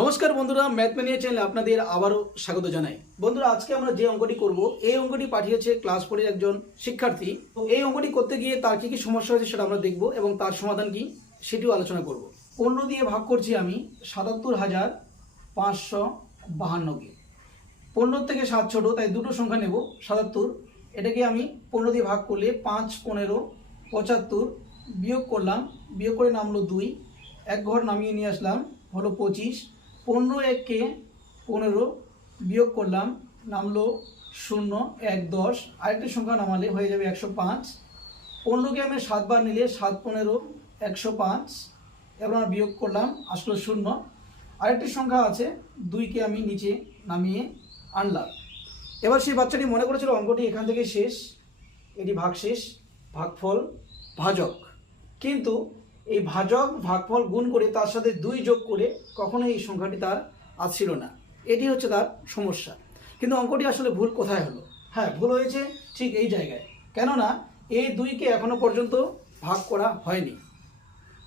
নমস্কার বন্ধুরা, ম্যাথমেনিয়া চ্যানেলে আপনাদের আবারও স্বাগত জানাই। বন্ধুরা, আজকে আমরা যে অঙ্কটি করব, এই অঙ্কটি পাঠিয়েছে ক্লাস 4 একজন শিক্ষার্থী। তো এই অঙ্কটি করতে গিয়ে তার কি সমস্যা হয়েছে সেটা আমরা দেখব এবং তার সমাধান কি সেটিও আলোচনা করব। 15 দিয়ে ভাগ করছি আমি 77,552কে। 15 থেকে 7 ছোট, তাই দুটো সংখ্যা নেব 77। এটাকে আমি 15 দিয়ে ভাগ করলে 5, 15, 75 বিয়োগ করলাম, বিয়োগ করে নামলো 2, এক ঘর নামিয়ে নিয়ে আসলাম, হলো 25। 15 1কে 15 বিয়োগ করলাম, নামলো 0, 1 10, আরেকটি সংখ্যা নামালে হয়ে যাবে 105। 15কে আমি 7 বার নিলে 7 15 105, এবার আমরা বিয়োগ করলাম, আসলো 0। আরেকটি সংখ্যা আছে 2কে আমি নিচে নামিয়ে আনলাম। এবার সেই বাচ্চাটি মনে করেছিল অঙ্কটি এখান থেকে শেষ, এটি ভাগশেষ, ভাগফল, ভাজক। কিন্তু এই ভাজক ভাগফল গুণ করে তার সাথে 2 যোগ করে কখনো এই সংখ্যাটি তার আসছিল না। এটি হচ্ছে তার সমস্যা। কিন্তু অঙ্কটি আসলে ভুল কোথায় হলো? হ্যাঁ, ভুল হয়েছে ঠিক এই জায়গায়। কেননা এই 2কে এখনো পর্যন্ত ভাগ করা হয়নি।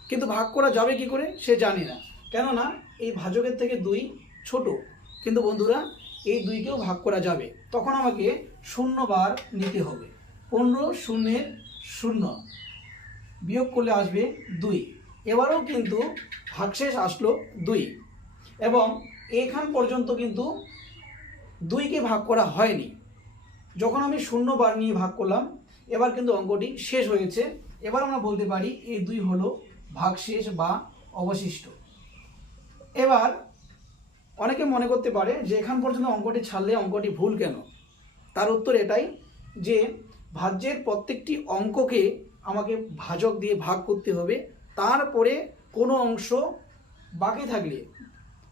কিন্তু ভাগ করা যাবে কি করে সে জানে না, কেননা এই ভাজকের থেকে 2 ছোট। কিন্তু বন্ধুরা, এই 2কেও ভাগ করা যাবে, তখন আমাকে 0 বার নিতে হবে। 15 0 0 বিয়োগ করলে আসবে 2। এবারেও কিন্তু ভাগশেষ আসলো 2 এবং এখান পর্যন্ত কিন্তু 2কে ভাগ করা হয়নি। যখন আমি 0 বার নিয়ে ভাগ করলাম, এবার কিন্তু অঙ্কটি শেষ হয়েছে। এবার আমরা বলতে পারি এই 2 হলো ভাগশেষ বা অবশিষ্ট। এবার অনেকে মনে করতে পারে যে এখান পর্যন্ত অঙ্কটি ছাড়লে অঙ্কটি ভুল কেন? তার উত্তর এটাই যে ভাজ্যের প্রত্যেকটি অঙ্ককে আমাকে ভাজক দিয়ে ভাগ করতে হবে, তারপরে কোনো অংশ বাকি থাকলে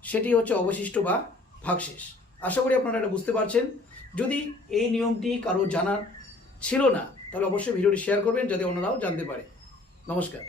সেটি হচ্ছে অবশিষ্ট বা ভাগশেষ। আশা করি আপনারা এটা বুঝতে পারছেন। যদি এই নিয়মটি কারো জানার ছিল না, তাহলে অবশ্যই ভিডিওটি শেয়ার করবেন যাতে অন্যরাও জানতে পারে। নমস্কার।